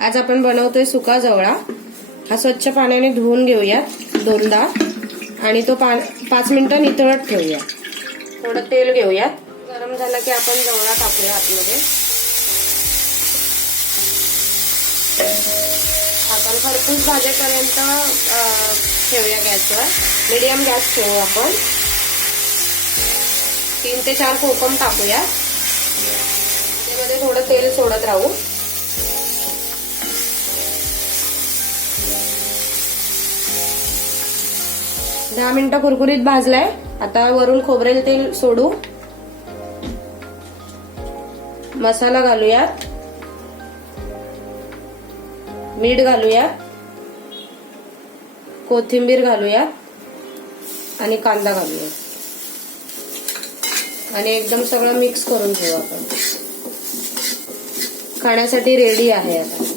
आज आपण बनवतोय सुका जवळा। हा स्वच्छ पाण्याने धुवून घेऊयात दोनदा आणि तो 5 मिनिटं नितळत ठेवूया। थोडं तेल घेऊयात, गरम झालं की आपण जवळा टाकूया आतमध्ये। आपण खरपूस भाजेपर्यंत ठेवूया गॅसवर, मीडियम गॅस ठेवू आपण। 3 ते 4 कोकम टाकूया, त्यामध्ये थोडं तेल सोडत राहू। दहा मिनिटं कुरकुरीत भाजलाय। आता वरून खोबरेल तेल सोडू, मसाला घालूयात, मीठ घालूयात, कोथिंबीर घालूयात आणि कांदा घालूयात आणि एकदम सगळं मिक्स करून घेऊ आपण। खाण्यासाठी रेडी आहे आता।